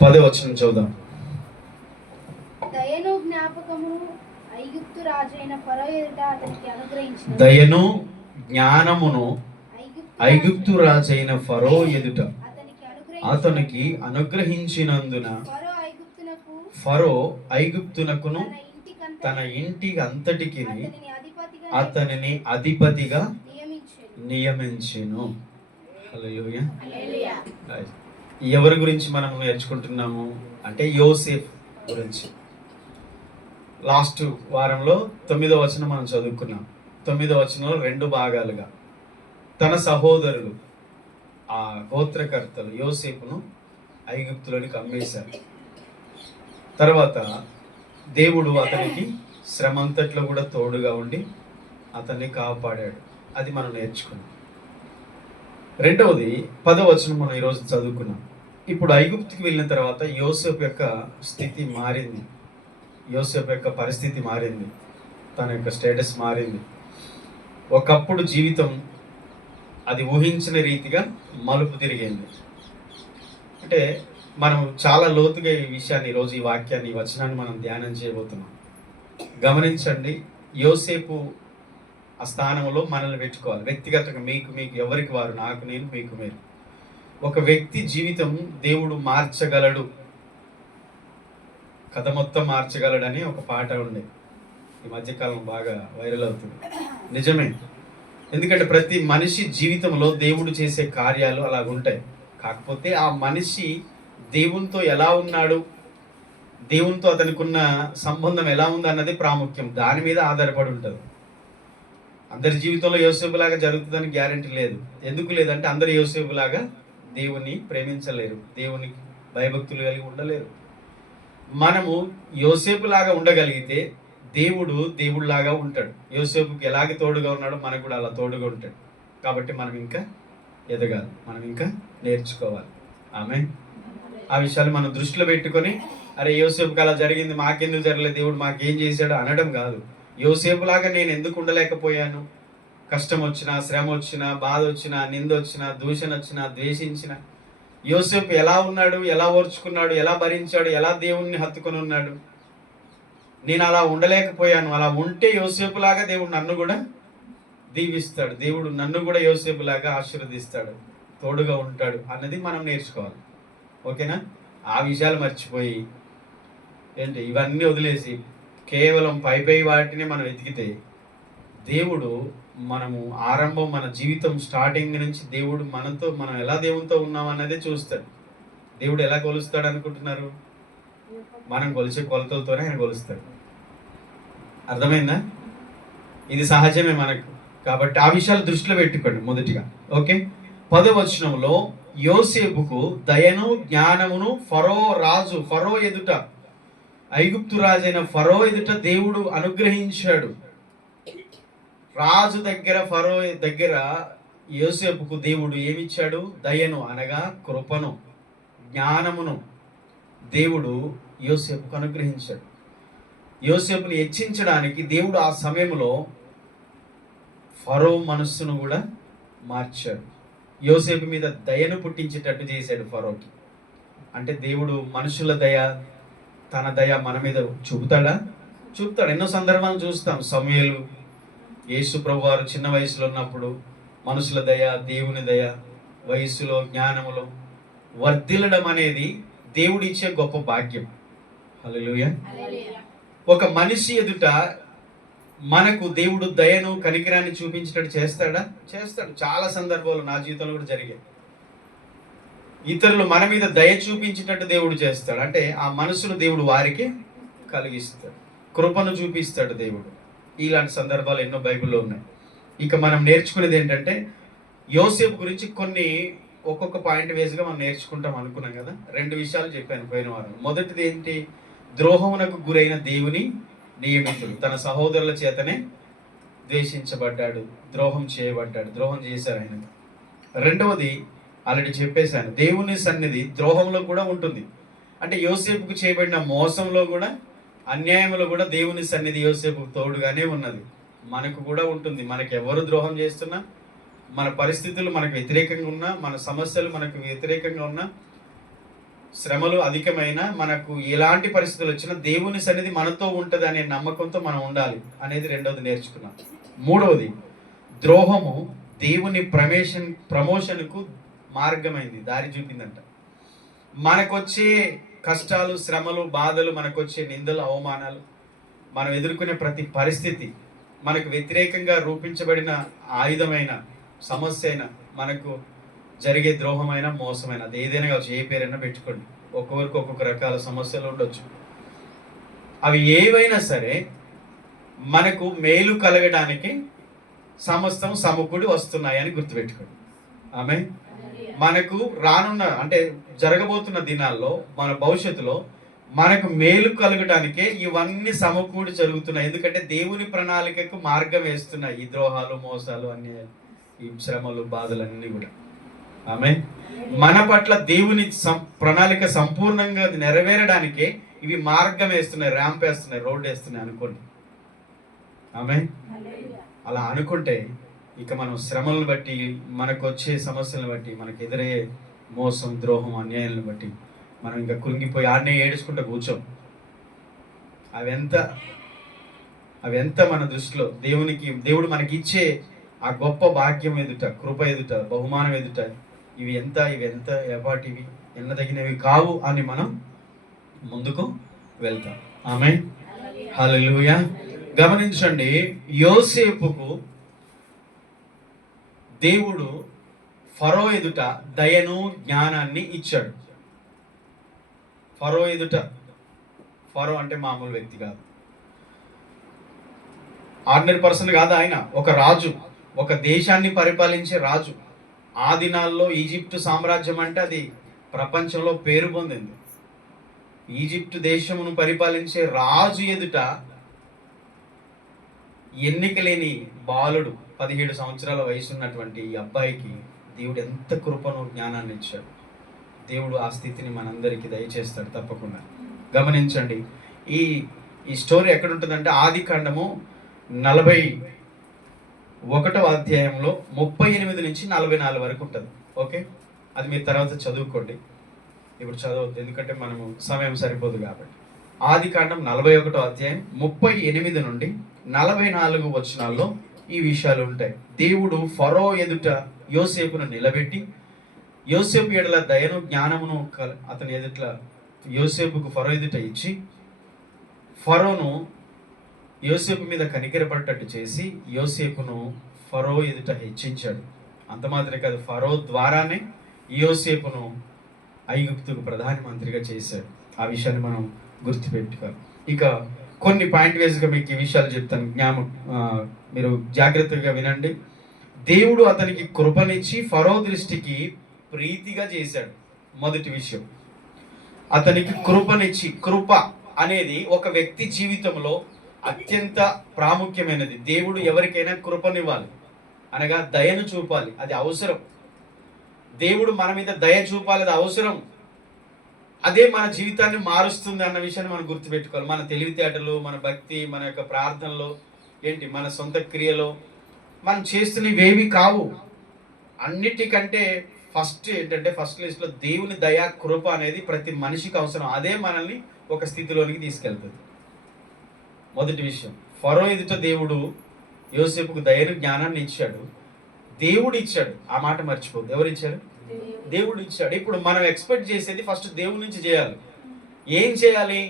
10వ వచనం చదువుదాం. దయను జ్ఞాపకమును ఐగుప్తు రాజైన ఫరో ఎదుట అతనికి అనుగ్రహించిన దయను జ్ఞానమును ఐగుప్తు రాజైన ఫరో ఎదుట అతనికి అనుగ్రహించినందున ఫరో ఐగుప్తునకును తన ఇంటి అంతటికి అతనిని అధిపతిగా నియమించెను. హల్లెలూయా. ఎవరి గురించి మనం నేర్చుకుంటున్నాము అంటే యోసేపు గురించి. లాస్ట్ వారంలో 9వ వచనం మనం చదువుకున్నాం. 9వ వచనంలో 2 భాగాలుగా తన సహోదరులు ఆ గోత్రకర్తలు యోసేపును ఐగుప్తులోనికి అమ్మేశారు. తర్వాత దేవుడు అతనికి శ్రమంతట్లో కూడా తోడుగా ఉండి అతన్ని కాపాడాడు. అది మనం నేర్చుకున్నాం. రెండవది 10వ వచనం మనం ఈరోజు చదువుకున్నాం. ఇప్పుడు ఐగుప్తుకి వెళ్ళిన తర్వాత యోసేపు యొక్క స్థితి మారింది. యోసేపు యొక్క పరిస్థితి మారింది. తన యొక్క స్టేటస్ మారింది. ఒకప్పుడు జీవితం అది ఊహించిన రీతిగా మలుపు తిరిగింది. అంటే మనం చాలా లోతుగా ఈ విషయాన్ని ఈరోజు ఈ వాక్యాన్ని ఈ వచనాన్ని మనం ధ్యానం చేయబోతున్నాం. గమనించండి, యోసేపు ఆ స్థానంలో మనల్ని పెట్టుకోవాలి. వ్యక్తిగతంగా మీకు ఎవరికి వారు, నాకు నేను, మీకు మీరు. ఒక వ్యక్తి జీవితం దేవుడు మార్చగలడు, కథ మొత్తం మార్చగలడని ఒక పాట ఉండే, ఈ మధ్యకాలం బాగా వైరల్ అవుతుంది. నిజమే, ఎందుకంటే ప్రతి మనిషి జీవితంలో దేవుడు చేసే కార్యాలు అలాగుంటాయి. కాకపోతే ఆ మనిషి దేవునితో ఎలా ఉన్నాడు, దేవునితో అతనికి ఉన్న సంబంధం ఎలా ఉంది అన్నది ప్రాముఖ్యం. దాని మీద ఆధారపడి ఉంటుంది. అందరి జీవితంలో యోసేపులాగా జరుగుతుందని గ్యారెంటీ లేదు. ఎందుకు లేదంటే అందరు యోసేపులాగా దేవుని ప్రేమించలేరు, దేవుని భయభక్తులు కలిగి ఉండలేరు. మనము యోసేపులాగా ఉండగలిగితే దేవుడు దేవుడిలాగా ఉంటాడు. యోసేపుకి ఎలాగ తోడుగా ఉన్నాడో మనకు కూడా అలా తోడుగా ఉంటాడు. కాబట్టి మనం ఇంకా ఎదగాలి, మనం ఇంకా నేర్చుకోవాలి. ఆమేన్. ఆ విషయాలు మనం దృష్టిలో పెట్టుకొని అరే యోసేపుకి అలా జరిగింది, మాకెందుకు జరగలేదు, దేవుడు మాకేం చేశాడు అనడం కాదు. యోసేపులాగా నేను ఎందుకు ఉండలేకపోయాను? కష్టం వచ్చినా, శ్రమ వచ్చినా, బాధ వచ్చినా, నింద వచ్చినా, దూషణ వచ్చినా, ద్వేషించిన యోసేపు ఎలా ఉన్నాడు, ఎలా ఓర్చుకున్నాడు, ఎలా భరించాడు, ఎలా దేవుణ్ణి హత్తుకొని ఉన్నాడు. నేను అలా ఉండలేకపోయాను. అలా ఉంటే యోసేపులాగా దేవుడు నన్ను కూడా దీవిస్తాడు, దేవుడు నన్ను కూడా యోసేపులాగా ఆశీర్వదిస్తాడు, తోడుగా ఉంటాడు అన్నది మనం నేర్చుకోవాలి. ఓకేనా? ఆ విషయాలు మర్చిపోయి ఇవన్నీ వదిలేసి కేవలం పై వాటిని మనం వెతికితే దేవుడు మనము ఆరంభం, మన జీవితం స్టార్టింగ్ నుంచి దేవుడు మనం ఎలా దేవునితో ఉన్నాం అన్నదే చూస్తాడు. దేవుడు ఎలా కొలుస్తాడు అనుకుంటున్నారు? మనం కొలిచే కొలతలతోనే ఆయన కొలుస్తాడు. అర్థమైందా? ఇది సహజమే మనకు. కాబట్టి ఆ విషయాలు దృష్టిలో పెట్టుకోండి మొదటిగా. ఓకే. 10వ వచనంలో యోసేపుకు దయను జ్ఞానమును ఫరో ఎదుట, ఐగుప్తు రాజైన ఫరో ఎదుట దేవుడు అనుగ్రహించాడు. రాజు దగ్గర, ఫరో దగ్గర యోసేపుకు దేవుడు ఏమిచ్చాడు? దయను అనగా కృపను, జ్ఞానమును దేవుడు యోసేపుకు అనుగ్రహించాడు. యోసేపుని హెచ్చించడానికి దేవుడు ఆ సమయంలో ఫరో మనస్సును కూడా మార్చాడు. యోసేపు మీద దయను పుట్టించేటట్టు చేశాడు ఫరోకి. అంటే దేవుడు మనుషుల దయ, తన దయ మన మీద చూపుతాడా? చూపుతాడు. ఎన్నో సందర్భాలు చూస్తాం. సమూయేలు, యేసు ప్రభు వారు చిన్న వయసులో ఉన్నప్పుడు మనుషుల దయ, దేవుని దయ, వయసులో జ్ఞానములో వర్ధిల్లడం అనేది దేవుడిచ్చే గొప్ప భాగ్యం. హల్లెలూయా. ఒక మనిషి ఎదుట మనకు దేవుడు దయను, కనికరాన్ని చూపించేటట్టు చేస్తాడా? చేస్తాడు. చాలా సందర్భాలు నా జీవితంలో కూడా జరిగాయి. ఇతరులు మన మీద దయ చూపించేటట్టు దేవుడు చేస్తాడు. అంటే ఆ మనసును దేవుడు వారికి కలిగిస్తాడు, కృపను చూపిస్తాడు దేవుడు. ఇలాంటి సందర్భాలు ఎన్నో బైబిల్లో ఉన్నాయి. ఇక మనం నేర్చుకునేది ఏంటంటే యోసేపు గురించి కొన్ని ఒక్కొక్క పాయింట్ వేస్గా మనం నేర్చుకుంటాం అనుకున్నాం కదా. 2 విషయాలు చెప్పాను పోయిన వారం. మొదటిది ఏంటి? ద్రోహమునకు గురైన దేవుని నియమితుడు, తన సహోదరుల చేతనే ద్వేషించబడ్డాడు, ద్రోహం చేయబడ్డాడు, ద్రోహం చేశారు ఆయన. రెండవది ఆల్రెడీ చెప్పేశాను, దేవుని సన్నిధి ద్రోహంలో కూడా ఉంటుంది. అంటే యోసేపుకు చేయబడిన మోసంలో కూడా, అన్యాయంలో కూడా దేవుని సన్నిధి యోసేపుకు తోడుగానే ఉన్నది. మనకు కూడా ఉంటుంది. మనకు ఎవరు ద్రోహం చేస్తున్నా, మన పరిస్థితులు మనకు వ్యతిరేకంగా ఉన్నా, మన సమస్యలు మనకు వ్యతిరేకంగా ఉన్నా, శ్రమలు అధికమైన మనకు ఎలాంటి పరిస్థితులు వచ్చినా దేవుని సన్నిధి మనతో ఉంటుంది అనే నమ్మకంతో మనం ఉండాలి అనేది రెండవది నేర్చుకున్నాం. మూడవది, ద్రోహము దేవుని ప్రమోషన్కు మార్గమైంది, దారి చూపిందంట. మనకొచ్చే కష్టాలు, శ్రమలు, బాధలు, మనకొచ్చే నిందలు, అవమానాలు, మనం ఎదుర్కొనే ప్రతి పరిస్థితి, మనకు వ్యతిరేకంగా రూపించబడిన ఆయుధమైన సమస్య అయినా, మనకు జరిగే ద్రోహమైన, మోసమైన, అది ఏదైనా కావచ్చు, ఏ పేరైనా పెట్టుకోండి, ఒక్కొక్కరికి ఒక్కొక్క రకాల సమస్యలు ఉండొచ్చు. అవి ఏవైనా సరే మనకు మేలు కలగడానికి సమస్తం సమకూడి వస్తున్నాయని గుర్తుపెట్టుకోండి. ఆమె మనకు రానున్న అంటే జరగబోతున్న దినాల్లో, మన భవిష్యత్తులో మనకు మేలు కలగడానికే ఇవన్నీ సమకూడి జరుగుతున్నాయి. ఎందుకంటే దేవుని ప్రణాళికకు మార్గం వేస్తున్నాయి ఈ ద్రోహాలు, మోసాలు, అన్ని ఈ శ్రమలు, బాధలు అన్నీ కూడా. ఆమె మన పట్ల దేవుని ప్రణాళిక సంపూర్ణంగా నెరవేరడానికే ఇవి మార్గం వేస్తున్నాయి, ర్యాంప్ వేస్తున్నాయి, రోడ్ వేస్తున్నాయి అనుకోండి. ఆమె అలా అనుకుంటే ఇక మనం శ్రమలను బట్టి, మనకు వచ్చే సమస్యలను బట్టి, మనకు ఎదురయ్యే మోసం, ద్రోహం, అన్యాయాలను బట్టి మనం ఇంకా కృంగిపోయి ఆడనే ఏడుచుకుంటూ కూర్చోం. అవెంత మన దృష్టిలో దేవుడు మనకి ఇచ్చే ఆ గొప్ప భాగ్యం ఎదుట, కృప ఎదుట, బహుమానం ఎదుట ఇవి ఎంత ఎపాటివి, ఎన్నదగినవి కావు అని మనం ముందుకు వెళ్తాం. ఆమేన్, హల్లెలూయా. గమనించండి, యోసేపుకు దేవుడు ఫరో ఎదుట దయను, జ్ఞానాన్ని ఇచ్చాడు. ఫరో ఎదుట, ఫరో అంటే మామూలు వ్యక్తి కాదు, ఆర్డినరీ పర్సన్ కాదు. ఆయన ఒక రాజు, ఒక దేశాన్ని పరిపాలించే రాజు. ఆ దినాల్లో ఈజిప్టు సామ్రాజ్యం అంటే అది ప్రపంచంలో పేరు పొందింది. ఈజిప్టు దేశమును పరిపాలించే రాజు ఎదుట ఎన్నిక లేని బాలుడు, 17 సంవత్సరాల వయసు ఉన్నటువంటి ఈ అబ్బాయికి దేవుడు ఎంత కృపను, జ్ఞానాన్ని ఇచ్చాడు. దేవుడు ఆ స్థితిని మనందరికీ దయచేస్తాడు తప్పకుండా. గమనించండి, ఈ స్టోరీ ఎక్కడ ఉంటుందంటే ఆది కాండము 41వ అధ్యాయంలో 38 నుంచి 44 వరకు ఉంటుంది. ఓకే, అది మీరు తర్వాత చదువుకోండి, ఇప్పుడు చదవద్దు ఎందుకంటే మనము సమయం సరిపోదు కాబట్టి. ఆది కాండం 41వ అధ్యాయం 38 నుండి 44 వచనాల్లో ఈ విషయాలు ఉంటాయి. దేవుడు ఫరో ఎదుట యోసేపును నిలబెట్టి, యోసేపు ఎడల దయను, జ్ఞానమును అతని ఎదుట యోసేపుకు ఫరో ఎదుట ఇచ్చి, ఫరోను యోసేపు మీద కనికరపడ్డట్టు చేసి యోసేపును ఫరో ఎదుట హెచ్చించాడు. అంత మాత్రమే కాదు, ఫరో ద్వారానే యోసేపును ఐగుప్తుకు ప్రధానమంత్రిగా చేశాడు. ఆ విషయాన్ని మనం గుర్తుపెట్టుకోవాలి. ఇక కొన్ని పాయింట్ వైజ్గా మీకు ఈ విషయాలు చెప్తాను, మీరు జాగ్రత్తగా వినండి. దేవుడు అతనికి కృపనిచ్చి ఫరో దృష్టికి ప్రీతిగా చేశాడు. మొదటి విషయం, అతనికి కృపనిచ్చి, కృప అనేది ఒక వ్యక్తి జీవితంలో అత్యంత ప్రాముఖ్యమైనది. దేవుడు ఎవరికైనా కృపనివ్వాలి, అనగా దయను చూపాలి, అది అవసరం. దేవుడు మన మీద దయ చూపాలి, అది అవసరం. అదే మన జీవితాన్ని మారుస్తుంది అన్న విషయాన్ని మనం గుర్తుపెట్టుకోవాలి. మన తెలివితేటలు, మన భక్తి, మన యొక్క ప్రార్థనలో ఏంటి, మన సొంత క్రియలో మనం చేస్తున్నవేవి కావు. అన్నిటికంటే ఫస్ట్ ఏంటంటే, ఫస్ట్ లిస్ట్లో దేవుని దయా కృప అనేది ప్రతి మనిషికి అవసరం. అదే మనల్ని ఒక స్థితిలోనికి తీసుకెళ్తుంది. మొదటి విషయం, ఫరో ఎదుట దేవుడు యోసేపుకు దయను, జ్ఞానాన్ని ఇచ్చాడు. దేవుడు ఇచ్చాడు, ఆ మాట మర్చిపోదు. ఎవరు ఇచ్చారు? దేవుడు ఇచ్చాడు. ఇప్పుడు మనం ఎక్స్పెక్ట్ చేసేది ఫస్ట్ దేవుడి నుంచి చేయాలి. ఏం చేయాలి?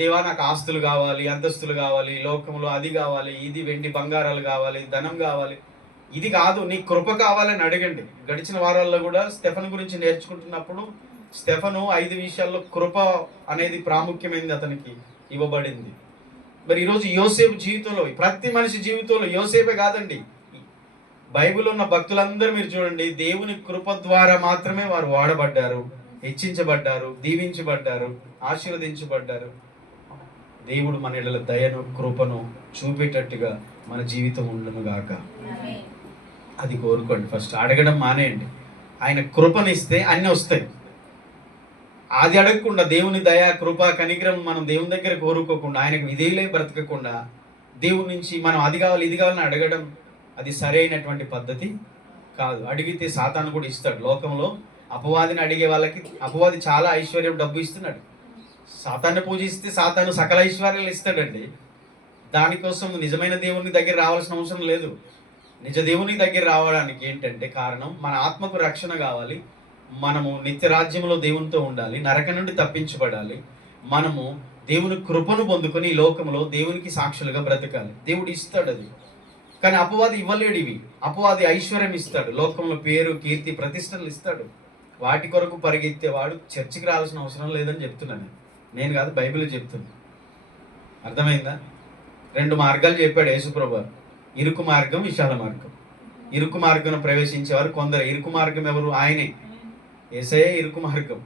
దేవా, నాకు ఆస్తులు కావాలి, అంతస్తులు కావాలి, లోకంలో అది కావాలి, ఇది వెండి బంగారాలు కావాలి, ధనం కావాలి, ఇది కాదు, నీ కృప కావాలని అడగండి. గడిచిన వారాల్లో కూడా స్టెఫన్ గురించి నేర్చుకుంటున్నప్పుడు స్టెఫను 5 విషయాల్లో కృప అనేది ప్రాముఖ్యమైనది అతనికి ఇవ్వబడింది. మరి ఈరోజు యోసేపు జీవితంలో, ప్రతి మనిషి జీవితంలో, యోసేపే కాదండి, బైబిల్లో ఉన్న భక్తులందరూ మీరు చూడండి, దేవుని కృప ద్వారా మాత్రమే వారు వాడబడ్డారు, హెచ్చించబడ్డారు, దీవించబడ్డారు, ఆశీర్వదించబడ్డారు. దేవుడు మన ఇళ్ళ దయను, కృపను చూపేటట్టుగా మన జీవితం ఉండును గాక. అది కోరుకోండి. ఫస్ట్ అడగడం మానేయండి. ఆయన కృపనిస్తే అన్నీ వస్తాయి. అది అడగకుండా, దేవుని దయ, కృప, కనికరం మనం దేవుని దగ్గర కోరుకోకుండా, ఆయనకు విధేయులై బ్రతకకుండా దేవుని నుంచి మనం అది కావాలి, ఇది కావాలని అడగడం అది సరైనటువంటి పద్ధతి కాదు. అడిగితే సాతాను కూడా ఇస్తాడు. లోకంలో అపవాదిని అడిగే వాళ్ళకి అపవాది చాలా ఐశ్వర్యం, డబ్బు ఇస్తున్నాడు. సాతాన్ని పూజిస్తే సాతాను సకల ఐశ్వర్యాలు ఇస్తాడండి. దానికోసం నిజమైన దేవుని దగ్గర రావాల్సిన అవసరం లేదు. నిజ దేవుని దగ్గర రావడానికి ఏంటంటే కారణం, మన ఆత్మకు రక్షణ కావాలి, మనము నిత్య రాజ్యంలో దేవునితో ఉండాలి, నరక నుండి తప్పించబడాలి, మనము దేవుని కృపను పొందుకొని ఈ లోకంలో దేవునికి సాక్షులుగా బ్రతకాలి. దేవుడు ఇస్తాడు అది. కానీ అపవాది ఇవ్వలేడు ఇవి. అపవాది ఐశ్వర్యం ఇస్తాడు, లోకంలో పేరు, కీర్తి, ప్రతిష్టలు ఇస్తాడు. వాటి కొరకు పరిగెత్తేవాడు చర్చికి రావాల్సిన అవసరం లేదని చెప్తున్నాను. నేను కాదు, బైబిల్ చెప్తుంది. అర్థమైందా? 2 మార్గాలు చెప్పాడు యేసుప్రభు. ఇరుకు మార్గం, విశాల మార్గం. ఇరుకు మార్గం ప్రవేశించేవారు కొందరు. ఇరుకు మార్గం ఎవరు? ఆయనే. యేసయ్యే ఇరుకు మార్గం.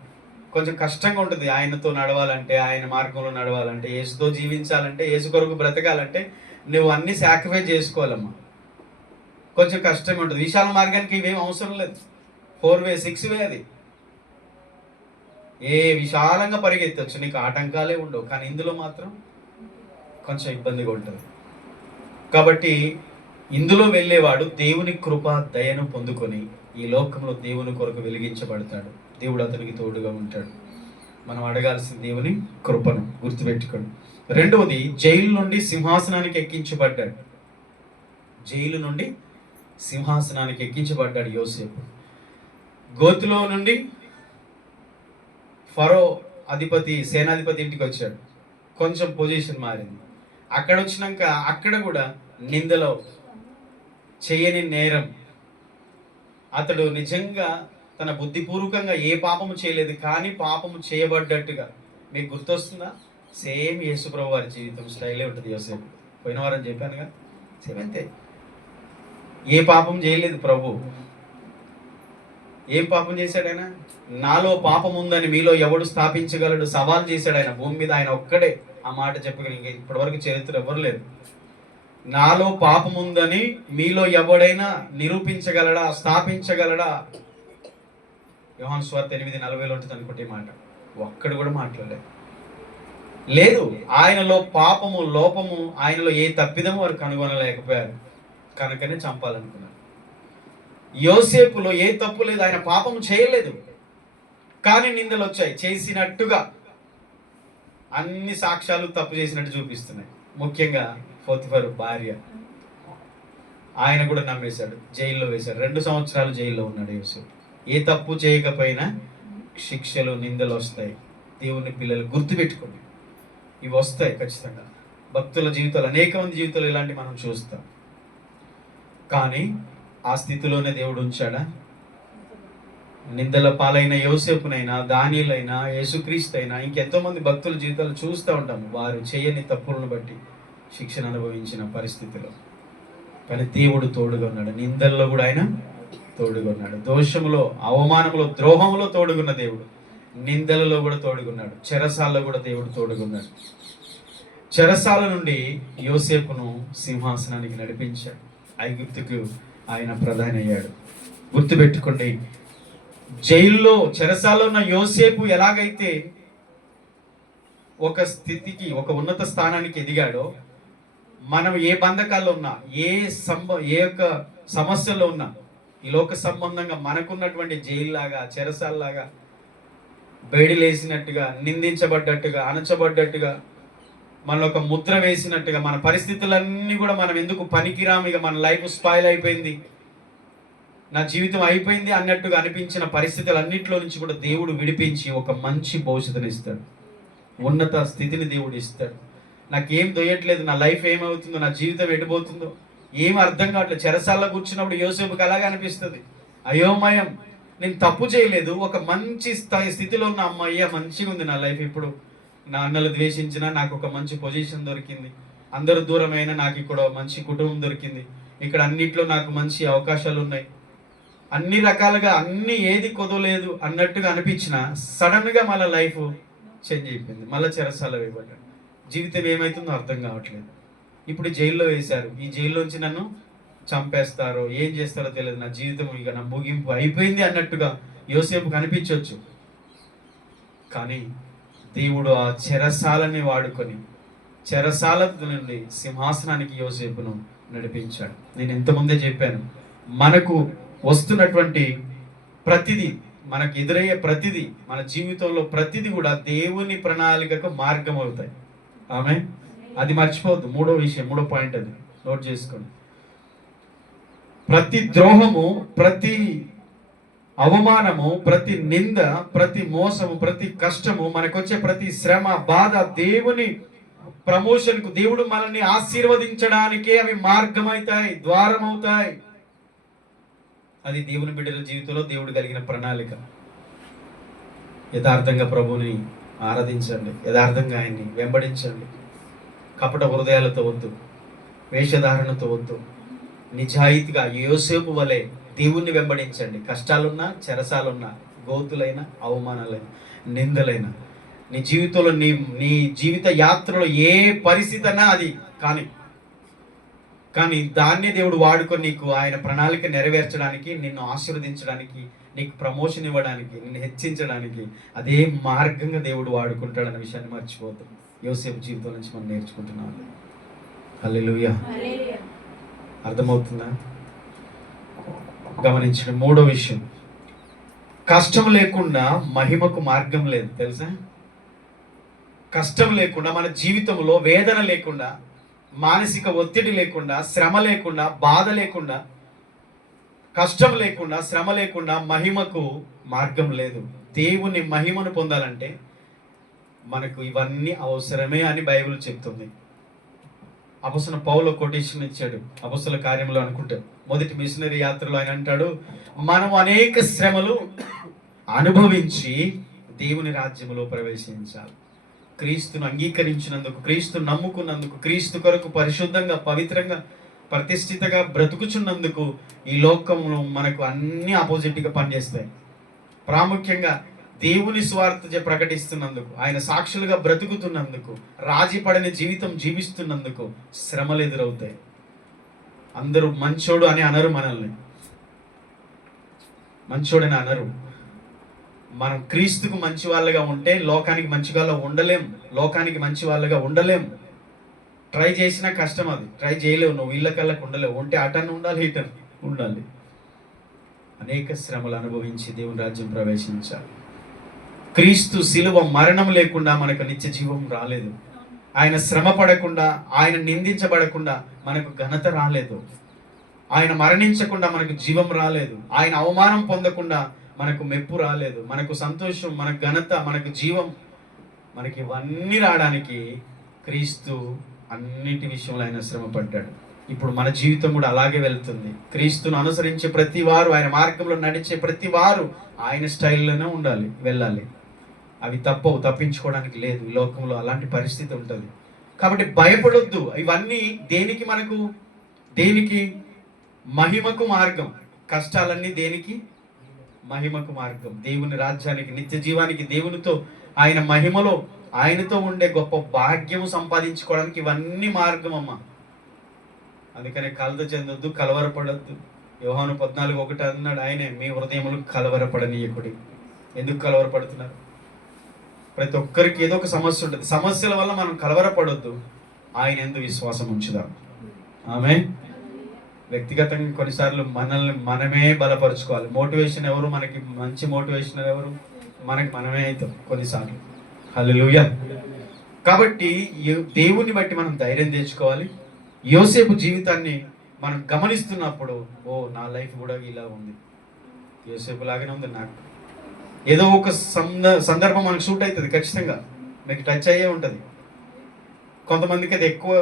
కొంచెం కష్టంగా ఉంటుంది ఆయనతో నడవాలంటే, ఆయన మార్గంలో నడవాలంటే, యేసుతో జీవించాలంటే, యేసు కొరకు బ్రతకాలంటే నువ్వు అన్ని సాక్రిఫైస్ చేసుకోవాలమ్మా. కొంచెం కష్టంగా ఉంటుంది. విశాల మార్గానికి ఇవేం అవసరం లేదు. 4 వే 6 వే అది. విశాలంగా పరిగెత్తవచ్చు, నీకు ఆటంకాలే ఉండవు. కానీ ఇందులో మాత్రం కొంచెం ఇబ్బందిగా ఉంటుంది. కాబట్టి ఇందులో వెళ్ళేవాడు దేవుని కృప దయను పొందుకొని ఈ లోకంలో దేవుని కొరకు వెలిగించబడతాడు. దేవుడు అతనికి తోడుగా ఉంటాడు. మనం అడగాల్సిన దేవుని కృపను గుర్తుపెట్టుకోండి. 2వది, జైలు నుండి సింహాసనానికి ఎక్కించబడ్డాడు. జైలు నుండి సింహాసనానికి ఎక్కించబడ్డాడు యోసేపు. గోతులో నుండి ఫరో అధిపతి, సేనాధిపతి ఇంటికి వచ్చాడు. కొంచెం పొజిషన్ మారింది. అక్కడ వచ్చినాక అక్కడ కూడా నిందలో, చేయని నేరం, అతడు నిజంగా తన బుద్ధిపూర్వకంగా ఏ పాపము చేయలేదు, కానీ పాపము చేయబడ్డట్టుగా. మీకు గుర్తొస్తుందా? సేమ్ యేసుప్రభు వారి జీవితం స్టైలే ఉంటుంది యోసేపు. పోయిన వారం చెప్పానుగా, సేమ్ అంతే. ఏ పాపం చేయలేదు ప్రభు. ఏం పాపం చేశాడు ఆయన? నాలో పాపం ఉందని మీలో ఎవడు స్థాపించగలడు సవాల్ చేశాడు ఆయన. భూమి మీద ఆయన ఒక్కడే ఆ మాట చెప్పగలిగే ఇప్పటివరకు చరిత్ర ఎవరు లేరు. నాలో పాపం ఉందని మీలో ఎవడైనా నిరూపించగలడా, స్థాపించగలడా? యోహాను సువార్త 8:40 ఉంటుంది అనుకుంటే ఈ మాట. ఒక్కడు కూడా మాట్లాడలేదు. లేదు, ఆయనలో పాపము, లోపము, ఆయనలో ఏ తప్పిదము వారు కనుగొనలేకపోయారు. కనుకనే చంపాలనుకున్నారు. యోసేపులో ఏ తప్పు లేదు, ఆయన పాపము చేయలేదు, కానీ నిందలు వచ్చాయి. చేసినట్టుగా అన్ని సాక్ష్యాలు తప్పు చేసినట్టు చూపిస్తున్నాయి. ముఖ్యంగా పోతిఫరు భార్య, ఆయన కూడా నమ్మేశాడు, జైల్లో వేశాడు. 2 సంవత్సరాలు జైల్లో ఉన్నాడు యోసేపు. ఏ తప్పు చేయకపోయినా శిక్షలు, నిందలు వస్తాయి. దేవుని పిల్లలు గుర్తుపెట్టుకోండి, ఇవి వస్తాయి ఖచ్చితంగా. భక్తుల జీవితాలు, అనేక మంది జీవితాలు ఇలాంటి మనం చూస్తాం. కానీ ఆ స్థితిలోనే దేవుడు ఉంచాడా? నిందల పాలైన యోసేపునైనా, దానియలైనా, యేసుక్రీస్తు అయినా, ఇంకెంతో మంది భక్తుల జీవితాలు చూస్తూ ఉంటాము. వారు చేయని తప్పులను బట్టి శిక్షణ అనుభవించిన పరిస్థితిలో, కానీ దేవుడు తోడుగా ఉన్నాడు. నిందల్లో కూడా ఆయన తోడుగా ఉన్నాడు. దోషములో, అవమానంలో, ద్రోహంలో తోడుగున్న దేవుడు నిందలలో కూడా తోడుగున్నాడు. చెరసాలలో కూడా దేవుడు తోడుగున్నాడు. చెరసాల నుండి యోసేపును సింహాసనానికి నడిపించాడు. ఐగుప్తుకు ఆయన ప్రధాని అయ్యాడు. గుర్తుపెట్టుకోండి, జైల్లో, చెరసాలలో ఉన్న యోసేపు ఎలాగైతే ఒక స్థితికి, ఒక ఉన్నత స్థానానికి ఎదిగాడో, మనం ఏ బంధకాల్లో ఉన్నా, ఏ యొక్క సమస్యల్లో ఉన్నా, ఈ లోక సంబంధంగా మనకున్నటువంటి జైల్లాగా, చెరసాల్లాగా, బేడిలేసినట్టుగా, నిందించబడ్డట్టుగా, అణచబడ్డట్టుగా, మన ఒక ముద్ర వేసినట్టుగా, మన పరిస్థితులన్నీ కూడా మనం ఎందుకు పనికిరాము, ఇక మన లైఫ్ స్పాయిల్ అయిపోయింది, నా జీవితం అయిపోయింది అన్నట్టుగా అనిపించిన పరిస్థితులన్నింటిలో నుంచి కూడా దేవుడు విడిపించి ఒక మంచి భవిష్యత్తుని ఇస్తాడు. ఉన్నత స్థితిని దేవుడు ఇస్తాడు. నాకేం దొయ్యట్లేదు, నా లైఫ్ ఏమవుతుందో, నా జీవితం ఎడిపోతుందో ఏం అర్థం కావట్లేదు. చెరసాల్లో కూర్చున్నప్పుడు యోసేపుకి అలాగే అనిపిస్తుంది, అయోమయం, నేను తప్పు చేయలేదు, ఒక మంచి స్థితిలో ఉన్న అమ్మయ్య, మంచిగా ఉంది నా లైఫ్. ఇప్పుడు నా అన్నలు ద్వేషించినా నాకు ఒక మంచి పొజిషన్ దొరికింది, అందరూ దూరమైన నాకు ఇక్కడ మంచి కుటుంబం దొరికింది, ఇక్కడ అన్నిట్లో నాకు మంచి అవకాశాలు ఉన్నాయి, అన్ని రకాలుగా అన్ని ఏది కొదవలేదు అన్నట్టుగా అనిపించిన సడన్గా మళ్ళీ లైఫ్ చేంజ్ అయిపోయింది. మళ్ళీ చెరసాల వేయబడ్డాడు. జీవితం ఏమవుతుందో అర్థం కావట్లేదు. ఇప్పుడు జైల్లో వేశారు, ఈ జైల్లోంచి నన్ను చంపేస్తారో ఏం చేస్తారో తెలియదు, నా జీవితం ఇక నా ముగింపు అయిపోయింది అన్నట్టుగా యోసేపు కనిపించవచ్చు. కానీ దేవుడు ఆ చెరసాలని వాడుకొని చెరసాల నుండి సింహాసనానికి యోసేపును నడిపించాడు. నేను ఇంతకుముందే చెప్పాను, మనకు వస్తున్నటువంటి ప్రతిదీ మనకు ఎదురయ్యే ప్రతిదీ, మన జీవితంలో ప్రతిదీ కూడా దేవుని ప్రణాళికకు మార్గం అవుతాయి. ఆమె అది మర్చిపోవద్దు. మూడో విషయం, మూడో పాయింట్ అది నోట్ చేసుకోండి. ప్రతి ద్రోహము, ప్రతి అవమానము, ప్రతి నింద, ప్రతి మోసము, ప్రతి కష్టము, మనకొచ్చే ప్రతి శ్రమ, బాధ దేవుని ప్రమోషన్కు, దేవుడు మనల్ని ఆశీర్వదించడానికే అవి మార్గమవుతాయి, ద్వారం అవుతాయి. అది దేవుని బిడ్డల జీవితంలో దేవుడు కలిగిన ప్రణాళిక. యథార్థంగా ప్రభువుని ఆరాధించండి, యథార్థంగా ఆయన్ని వెంబడించండి. కపట హృదయాలతో వద్దు, వేషధారణతో వద్దు. నిజాయితీగా యోసేపు వలె దేవుణ్ణి వెంబడించండి. కష్టాలున్నా, చెరసాలున్నా, గోతులైన, అవమానాలైన, నిందలైన, నీ జీవితంలో నీ జీవిత యాత్రలో ఏ పరిస్థితి అన్నా అది కానీ దాన్నే దేవుడు వాడుకొని నీకు ఆయన ప్రణాళిక నెరవేర్చడానికి, నిన్ను ఆశీర్వదించడానికి, నీకు ప్రమోషన్ ఇవ్వడానికి, నిన్ను హెచ్చించడానికి అదే మార్గంగా దేవుడు వాడుకుంటాడన్న విషయాన్ని మర్చిపోతాం. యోసేపు జీవితం నుంచి మనం నేర్చుకుంటున్నాం. హల్లెలూయా. అర్థమవుతుందా? గమనించండి. మూడో విషయం, కష్టం లేకుండా మహిమకు మార్గం లేదు. తెలుసా? కష్టం లేకుండా, మన జీవితంలో వేదన లేకుండా, మానసిక ఒత్తిడి లేకుండా, శ్రమ లేకుండా, బాధ లేకుండా, కష్టం లేకుండా, శ్రమ లేకుండా మహిమకు మార్గం లేదు. దేవుని మహిమను పొందాలంటే మనకు ఇవన్నీ అవసరమే అని బైబిల్ చెప్తుంది. అపొస్తలుడైన పౌలు కొటేషన్ ఇచ్చాడు అపొస్తలుల కార్యంలో అనుకుంటే. మొదటి మిషనరీ యాత్రలో ఆయన అంటాడు, మనం అనేక శ్రమలు అనుభవించి దేవుని రాజ్యములో ప్రవేశించాలి. క్రీస్తును అంగీకరించినందుకు, క్రీస్తు నమ్ముకున్నందుకు, క్రీస్తు కొరకు పరిశుద్ధంగా, పవిత్రంగా, ప్రతిష్ఠితగా బ్రతుకుచున్నందుకు ఈ లోకంలో మనకు అన్ని ఆపోజిట్గా పనిచేస్తాయి. ప్రాముఖ్యంగా దేవుని స్వార్థ ప్రకటిస్తున్నందుకు, ఆయన సాక్షులుగా బ్రతుకుతున్నందుకు, రాజీ పడని జీవితం జీవిస్తున్నందుకు శ్రమలు ఎదురవుతాయి. అందరూ మంచోడు అని అనరు, మనల్ని మంచోడని అనరు. మనం క్రీస్తుకు మంచి వాళ్ళగా ఉంటే లోకానికి మంచి లోకానికి మంచి వాళ్ళగా ఉండలేం. ట్రై చేసినా కష్టం. అది ట్రై చేయలేవు, నువ్వు వీళ్ళకల్లకు ఉండలేవు. ఉంటే అటన్ ఉండాలి, ఇటన్ ఉండాలి. అనేక శ్రమలు అనుభవించి దేవుని రాజ్యం ప్రవేశించాలి. క్రీస్తు శిలువ మరణం లేకుండా మనకు నిత్య జీవం రాలేదు. ఆయన శ్రమ పడకుండా, ఆయన నిందించబడకుండా మనకు ఘనత రాలేదు. ఆయన మరణించకుండా మనకు జీవం రాలేదు. ఆయన అవమానం పొందకుండా మనకు మెప్పు రాలేదు. మనకు సంతోషం, మనకు ఘనత, మనకు జీవం, మనకి ఇవన్నీ రావడానికి క్రీస్తు అన్నిటి విషయంలో ఆయన శ్రమ పడ్డాడు. ఇప్పుడు మన జీవితం కూడా అలాగే వెళ్తుంది. క్రీస్తును అనుసరించే ప్రతి వారు, ఆయన మార్గంలో నడిచే ప్రతి వారు ఆయన స్టైల్లోనే వెళ్ళాలి. అవి తప్పించుకోవడానికి లేదు. ఈ లోకంలో అలాంటి పరిస్థితి ఉంటుంది. కాబట్టి భయపడొద్దు. ఇవన్నీ దేనికి మహిమకు మార్గం. కష్టాలన్నీ దేనికి? మహిమకు మార్గం. దేవుని రాజ్యానికి, నిత్య జీవానికి, దేవునితో, ఆయన మహిమలో ఆయనతో ఉండే గొప్ప భాగ్యము సంపాదించుకోవడానికి ఇవన్నీ మార్గం అమ్మ. అందుకనే కలత చెందొద్దు, కలవరపడొద్దు. యోహాను 14:1 అన్నాడు ఆయనే, మీ హృదయములు కలవరపడనీయకుడి. ఎందుకు కలవరపడుతున్నారు? ప్రతి ఒక్కరికి ఏదో ఒక సమస్య ఉంటుంది. సమస్యల వల్ల మనం కలవరపడొద్దు, ఆయన యందు విశ్వాసం ఉంచుదాం. ఆమె వ్యక్తిగతంగా కొన్నిసార్లు మనమే బలపరుచుకోవాలి. మోటివేషన్ ఎవరు? మనకి మంచి మోటివేషన్ ఎవరు? మనమే అవుతాం కొన్నిసార్లు. హల్లెలూయా. కాబట్టి దేవుని బట్టి మనం ధైర్యం తెచ్చుకోవాలి. యోసేపు జీవితాన్ని మనం గమనిస్తున్నప్పుడు, నా లైఫ్ కూడా ఇలా ఉంది, యోసేపు లాగానే ఉంది. నాకు ఏదో ఒక సందర్భం మనకు షూట్ అవుతుంది, ఖచ్చితంగా మీకు టచ్ అయ్యే ఉంటుంది. కొంతమందికి అది ఎక్కువ,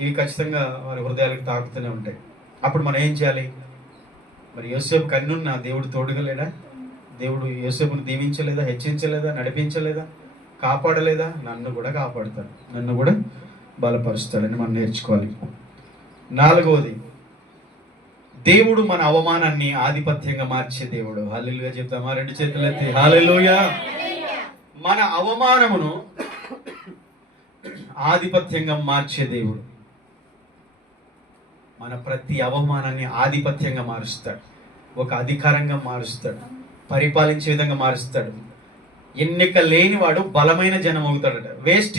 ఇవి ఖచ్చితంగా వారి హృదయాలకు తాకుతూనే ఉంటాయి. అప్పుడు మనం ఏం చేయాలి? మరి యోసేపు కన్నున్న దేవుడు తోడుగా లేడా? దేవుడు యోసేపును దీవించలేదా? హెచ్చించలేదా? నడిపించలేదా? కాపాడలేదా? నన్ను కూడా కాపాడుతాడు, నన్ను కూడా బలపరుస్తాడని మనం నేర్చుకోవాలి. 4వది, దేవుడు మన అవమానాన్ని ఆధిపత్యంగా మార్చే దేవుడు. హల్లెలూయా చెప్తామా? 2 చేతులు ఎత్తి హల్లెలూయా. మన అవమానమును ఆధిపత్యంగా మార్చే దేవుడు. మన ప్రతి అవమానాన్ని ఆధిపత్యంగా మారుస్తాడు, ఒక అధికారంగా మారుస్తాడు, పరిపాలించే విధంగా మారుస్తాడు. ఎన్నిక లేనివాడు బలమైన జనం అవుతాడట. వేస్ట్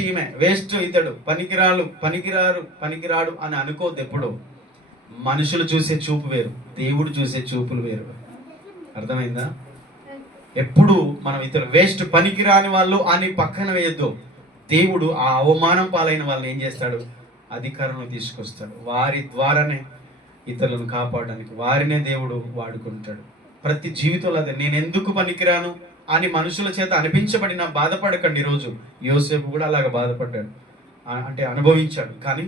ఇతడు, పనికిరాడు అని అనుకోవద్దు ఎప్పుడు. మనుషులు చూసే చూపు వేరు, దేవుడు చూసే చూపులు వేరు. అర్థమైందా? ఎప్పుడు మనం ఇతరు వేస్ట్ పనికిరాని వాళ్ళు అని పక్కన వేయద్దు. దేవుడు ఆ అవమానం పాలైన వాళ్ళని ఏం చేస్తాడు? అధికారంలో తీసుకొస్తాడు. వారి ద్వారానే ఇతరులను కాపాడడానికి వారినే దేవుడు వాడుకుంటాడు. ప్రతి జీవితంలో అదే, నేను ఎందుకు పనికిరాను అని మనుషుల చేత అనిపించబడిన బాధపడకండి. ఈరోజు యోసేపు కూడా అలాగ బాధపడ్డాడు, అంటే అనుభవించాడు. కానీ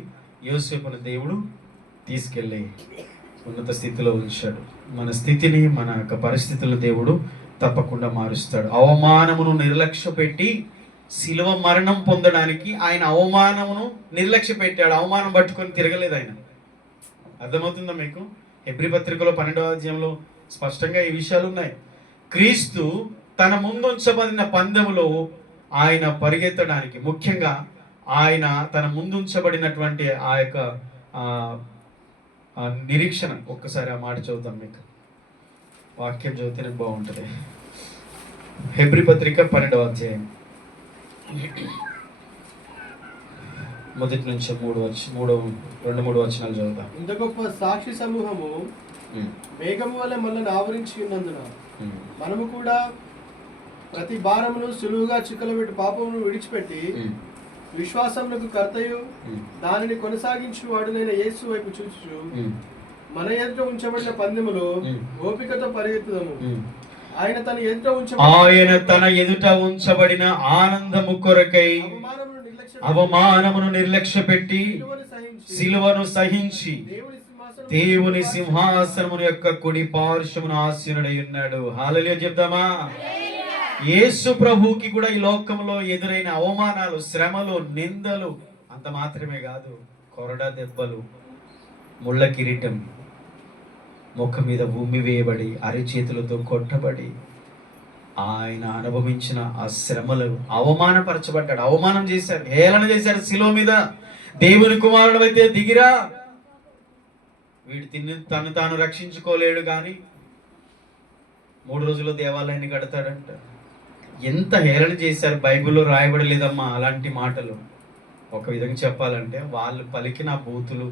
యోసేపును దేవుడు తీసుకెళ్ళి ఉన్నత స్థితిలో ఉంచాడు. మన స్థితిని, మన యొక్క పరిస్థితులను దేవుడు తప్పకుండా మారుస్తాడు. అవమానమును నిర్లక్ష్య పెట్టి శిలువ మరణం పొందడానికి ఆయన అవమానమును నిర్లక్ష్య పెట్టాడు. అవమానం పట్టుకొని తిరగలేదు ఆయన. అర్థమవుతుందా మీకు? హెబ్రీ పత్రికలో 12వ అధ్యాయంలో స్పష్టంగా ఈ విషయాలు ఉన్నాయి. క్రీస్తు తన ముందు ఉంచబడిన పందెములో ఆయన పరిగెత్తడానికి, ముఖ్యంగా ఆయన తన ముందు ఉంచబడినటువంటి ఆ యొక్క నిరీక్షణ, ఒక్కసారి ఆ మాట చదువుతాం. మీకు వాక్యం చదివితేనే బాగుంటుంది. హెబ్రీ పత్రిక 12వ అధ్యాయం మొదటి నుంచి 2-3 వచనాలు చదువుతాం. ఇంత గొప్ప సాక్షి సమూహము మేఘము వల్ల మనల్ని ఆవరించి ఉన్నందున మనము కూడా ప్రతి భారమును సులువుగా చిక్కలబెట్టి పాపమును విడిచిపెట్టి విశ్వాసమునకు కర్తయు దానిని కొనసాగించు వాడునైన యేసు వైపు చూచుచు మన ఎదుట ఉంచబడిన పందెములో ఓపికతో పరిగెత్తుదాము. ఆయన తన ఎదుట ఉంచబడిన ఆనందము కొరకై అవమానమును నిర్లక్ష్య పెట్టి సిలువను సహించి దేవుని సింహాసనము యొక్క కుడి పార్శ్వమున ఆసీనుడై ఉన్నాడు. హల్లెలూయా చెప్దామా? యేసు ప్రభువుకి కూడా ఈ లోకంలో ఎదురైన అవమానాలు, శ్రమలు, నిందలు అంత మాత్రమే కాదు, కొరడా దెబ్బలు, ముళ్ళ కిరీటం, ముఖం మీద భూమి వేయబడి అరిచేతులతో కొట్టబడి ఆయన అనుభవించిన ఆ శ్రమలు, అవమానపరచబడ్డాడు, అవమానం చేశారు, హేళన చేశారు శిలువ మీద. దేవుని కుమారుడు అయితే దిగిరా, వీడు తను తాను రక్షించుకోలేడు కానీ 3 రోజుల్లో దేవాలయాన్ని కడతాడంట. ఎంత హేళన చేశారు! బైబిల్లో రాయబడలేదమ్మా అలాంటి మాటలు. ఒక విధంగా చెప్పాలంటే వాళ్ళు పలికిన బూతులు,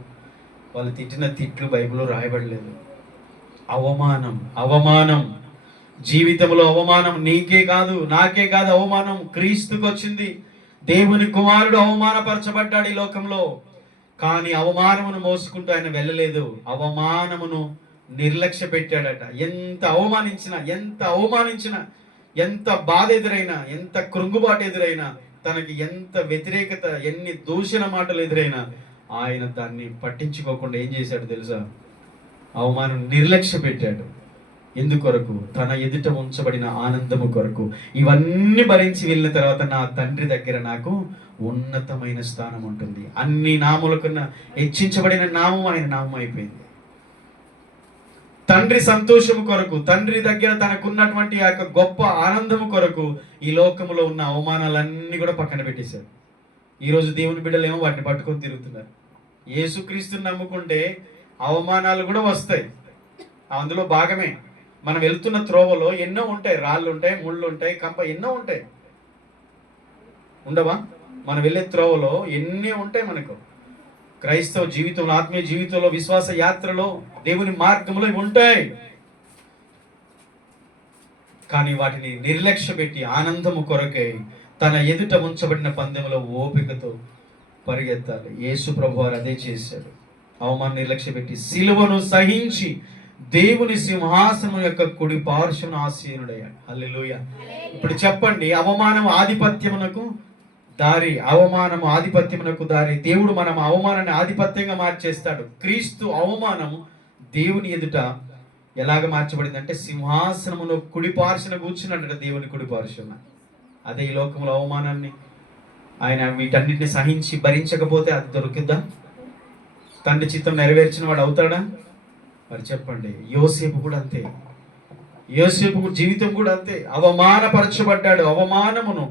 వాళ్ళు తిట్టిన తిట్లు బైబిల్లో రాయబడలేదు. అవమానం, అవమానం, జీవితంలో అవమానం. నీకే కాదు, నాకే కాదు, అవమానం క్రీస్తుకు వచ్చింది. దేవుని కుమారుడు అవమానపరచబడ్డాడు ఈ లోకంలో. కానీ అవమానమును మోసుకుంటూ ఆయన వెళ్ళలేదు, అవమానమును నిర్లక్ష్య పెట్టాడట. ఎంత అవమానించినా, ఎంత బాధ ఎదురైనా, ఎంత కృంగుబాటు ఎదురైనా, తనకి ఎంత వ్యతిరేకత, ఎన్ని దూషణ మాటలు ఎదురైనా ఆయన దాన్ని పట్టించుకోకుండా ఏం చేశాడు తెలుసా? అవమానం నిర్లక్ష్య పెట్టాడు. ఎందుకొరకు? తన ఎదుట ఉంచబడిన ఆనందము కొరకు. ఇవన్నీ భరించి వెళ్ళిన తర్వాత నా తండ్రి దగ్గర నాకు ఉన్నతమైన స్థానం ఉంటుంది. అన్ని నామములకన్నా హెచ్చించబడిన నామం ఆయన నామం అయిపోయింది. తండ్రి సంతోషము కొరకు, తండ్రి దగ్గర తనకున్నటువంటి ఆ యొక్క గొప్ప ఆనందము కొరకు ఈ లోకములో ఉన్న అవమానాలన్నీ కూడా పక్కన పెట్టేశారు. ఈరోజు దేవుని బిడ్డలు ఏమో వాటిని పట్టుకొని తిరుగుతున్నారు. యేసుక్రీస్తుని నమ్ముకుంటే అవమానాలు కూడా వస్తాయి, అందులో భాగమే. మనం వెళ్తున్న త్రోవలో ఎన్నో ఉంటాయి, రాళ్ళు ఉంటాయి, ముళ్ళు ఉంటాయి, కంప ఎన్నో ఉంటాయి. ఉండవా? మనం వెళ్ళే త్రోవలో ఎన్ని ఉంటాయి మనకు. క్రైస్తవ జీవితంలో, ఆత్మీయ జీవితంలో, విశ్వాస యాత్రలో, దేవుని మార్గంలో ఇవి ఉంటాయి. కానీ వాటిని నిర్లక్ష్య పెట్టి ఆనందము కొరకై తన ఎదుట ఉంచబడిన పందెంలో ఓపికతో పరిగెత్తాలి. యేసు ప్రభువారు అదే చేశాడు. అవమానం నిర్లక్ష్య పెట్టి సిలువను సహించి దేవుని సింహాసనం యొక్క కుడి పార్శ్వమున ఆసీనుడయ్యాడు. హల్లెలూయా. ఇప్పుడు చెప్పండి, అవమానం ఆధిపత్యమునకు దారి, అవమానము ఆధిపత్యమునకు దారి. దేవుడు మనం అవమానాన్ని ఆధిపత్యంగా మార్చేస్తాడు. క్రీస్తు అవమానము దేవుని ఎదుట ఎలాగ మార్చబడింది అంటే సింహాసనమును కుడి పార్శ్వన కూర్చున్నాడట, దేవుని కుడి పార్శ్వన. అదే ఈ లోకంలో అవమానాన్ని ఆయన వీటన్నిటిని సహించి భరించకపోతే అది దొరుకుద్దా? తండ్రి చిత్తం నెరవేర్చిన వాడు అవుతాడా? మరి చెప్పండి. యోసేపు కూడా అంతే, యోసేపు జీవితం కూడా అంతే. అవమానపరచబడ్డాడు, అవమానమును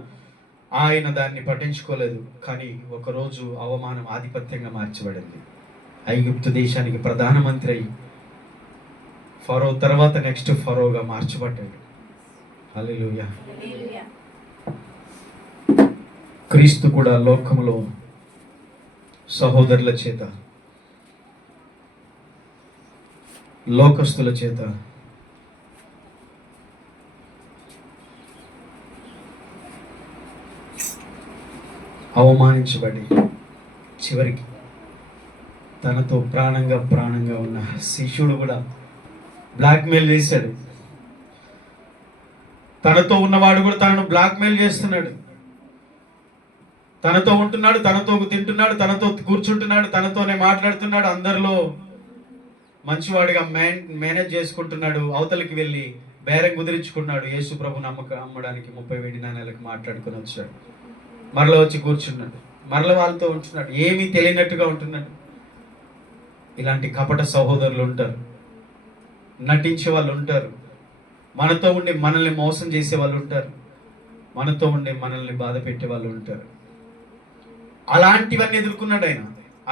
ఆయన దాన్ని పట్టించుకోలేదు. కానీ ఒకరోజు అవమానం ఆధిపత్యంగా మార్చబడింది. ఐగుప్తు దేశానికి ప్రధానమంత్రి అయి ఫరో తర్వాత నెక్స్ట్ ఫరోగా మార్చబడ్డాడు. హల్లెలూయా. క్రీస్తు కూడా లోకములో సహోదరుల చేత, లోకస్తుల చేత అవమానించబడి చివరికి తనతో ప్రాణంగా ఉన్న శిష్యుడు కూడా బ్లాక్మెయిల్ చేశాడు. తనతో ఉన్నవాడు కూడా తనను బ్లాక్మెయిల్ చేస్తున్నాడు. తనతో ఉంటున్నాడు, తనతో తింటున్నాడు, తనతో కూర్చుంటున్నాడు, తనతోనే మాట్లాడుతున్నాడు, అందరిలో మంచివాడిగా మేనేజ్ చేసుకుంటున్నాడు. అవతలికి వెళ్ళి బేరం కుదిరించుకున్నాడు. యేసు ప్రభు అమ్మడానికి 30 వెండి నాణేలకు మాట్లాడుకొని వచ్చాడు. మరలా వచ్చి కూర్చున్నాడు, మరల వాళ్ళతో ఉంటున్నాడు, ఏమీ తెలియనట్టుగా ఉంటున్నాడు. ఇలాంటి కపట సహోదరులు ఉంటారు, నటించే వాళ్ళు ఉంటారు, మనతో ఉండి మనల్ని మోసం చేసే వాళ్ళు ఉంటారు, మనతో ఉండి మనల్ని బాధ పెట్టే వాళ్ళు ఉంటారు. అలాంటివన్నీ ఎదుర్కొన్నాడు ఆయన.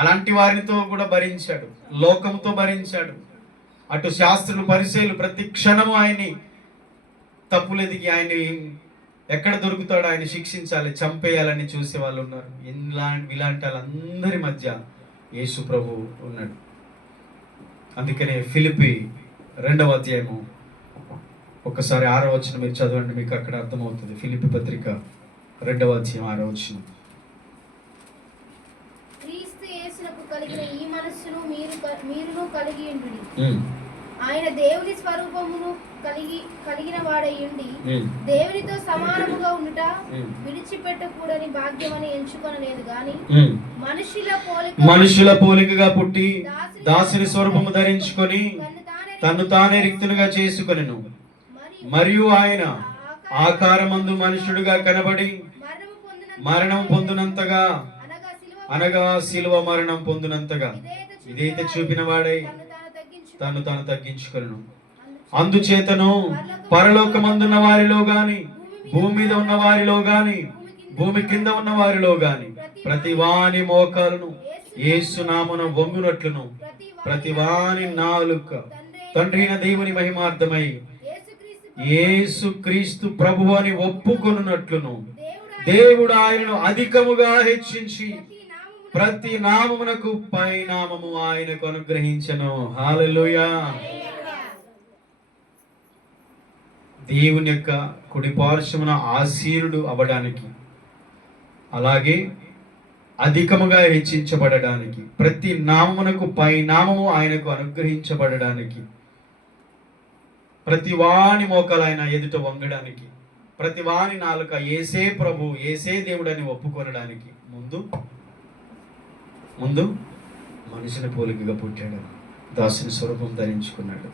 అలాంటి వారితో కూడా భరించాడు, లోకంతో భరించాడు. అటు శాస్త్రులు పరిచయులు ప్రతి క్షణము ఆయన్ని తప్పులు ఎదిగి ఆయన్ని ఎక్కడ దొరుకుతాడో ఆయన శిక్షించాలి, చంపేయాలని చూసే వాళ్ళు ఉన్నారు. ఇలాంటి వాళ్ళందరి మధ్య యేసు ప్రభు ఉన్నాడు. అందుకనే ఫిలిప్పీ 2వ అధ్యాయము ఒక్కసారి 6వ వచనం మీరు చదవండి, మీకు అక్కడ అర్థమవుతుంది. ఫిలిప్పీ పత్రిక 2వ అధ్యాయం 6వ వచనం. క్రీస్తు యేసునకు కలిగిన ఈ మనస్సును మీరును కలిగి ఉండుడి. ఆయన దేవుని స్వరూపమును కలిగిన వాడయ్యుండి దేవునితో సమానముగా ఉండుట విడిచిపెట్టకూడని భాగ్యమని ఎంచుకొనలేదు గాని మనుషుల పోలికగా పుట్టి దాసుని స్వరూపము ధరించుకొని తను తానే రిక్తునిగా చేసుకొనెను. మరియు ఆయన ఆకారమందు మనుషుడుగా కనబడి మరణం పొందినంతగా, అనగా శిలువ మరణం పొందినంతగా ఇదైతే చూపిన వాడై తను తాను తగ్గించుకొనెను. అందుచేతను పరలోకమందున్న వారిలో గాని, భూమి మీద ఉన్న వారిలో గాని, భూమి కింద ఉన్న వారిలో గాని ప్రతి వాని మోకాలను యేసు నామమున వంగునట్లును, ప్రతి వాని నాలుక తండ్రి అయిన దేవుని మహిమార్థమై యేసుక్రీస్తు ప్రభువు అని ఒప్పుకొనున్నట్లును దేవుడు ఆయనను అధికముగా హెచ్చించి ప్రతి నామమునకు పై నామము ఆయనకు అనుగ్రహించెను. హల్లెలూయా. దేవుని యొక్క కుడి పార్శ్వమున ఆసీనుడు అవ్వడానికి, అలాగే అధికముగా హెచ్చించబడడానికి, ప్రతి నామమునకు పై నామము ఆయనకు అనుగ్రహించబడడానికి, ప్రతి వాని మోకాలు ఆయన ఎదుట వంగడానికి, ప్రతి వాని నాలుక యేసే ప్రభు యేసే దేవుడని ఒప్పుకొనడానికి ముందు మనిషిని పోలికగా పుట్టాడు, దాసుని స్వరూపం ధరించుకున్నాడు,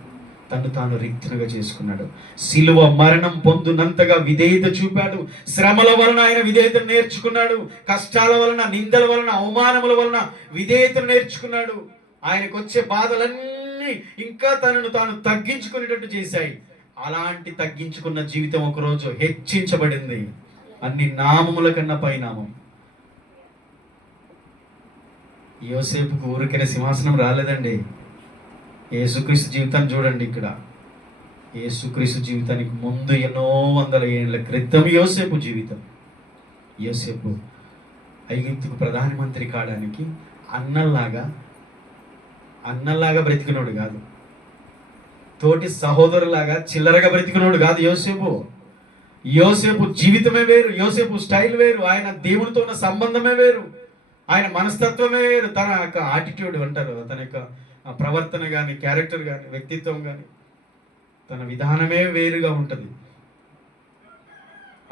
తను తాను రిక్తునిగా చేసుకున్నాడు, శిలువ మరణం పొందునంతగా విధేయత చూపాడు. శ్రమల వలన ఆయన విధేయతను నేర్చుకున్నాడు, కష్టాల వలన, నిందల వలన, అవమానముల వలన విధేయతను నేర్చుకున్నాడు. ఆయనకు వచ్చే బాధలన్నీ ఇంకా తనను తాను తగ్గించుకునేటట్టు చేశాయి. అలాంటి తగ్గించుకున్న జీవితం ఒకరోజు హెచ్చించబడింది, అన్ని నామముల కన్నా పై నామం. యోసేపుకు ఊరికైనా సింహాసనం రాలేదండి. యేసుక్రీస్తు జీవితాన్ని చూడండి. ఇక్కడ యేసుక్రీస్తు జీవితానికి ముందు ఎన్నో వందల ఏళ్ల క్రితం యోసేపు జీవితం. యోసేపు ఐగుప్తుకు ప్రధానమంత్రి కావడానికి అన్నల్లాగా బ్రతికినోడు కాదు, తోటి సహోదరులాగా చిల్లరగా బ్రతికినోడు కాదు. యోసేపు జీవితమే వేరు, యోసేపు స్టైల్ వేరు, ఆయన దేవునితో ఉన్న సంబంధమే వేరు, ఆయన మనస్తత్వమే వేరు, తన యొక్క ఆటిట్యూడ్ అంటారు, తన యొక్క ప్రవర్తన కానీ, క్యారెక్టర్ కానీ, వ్యక్తిత్వం కానీ, తన విధానమే వేరుగా ఉంటుంది.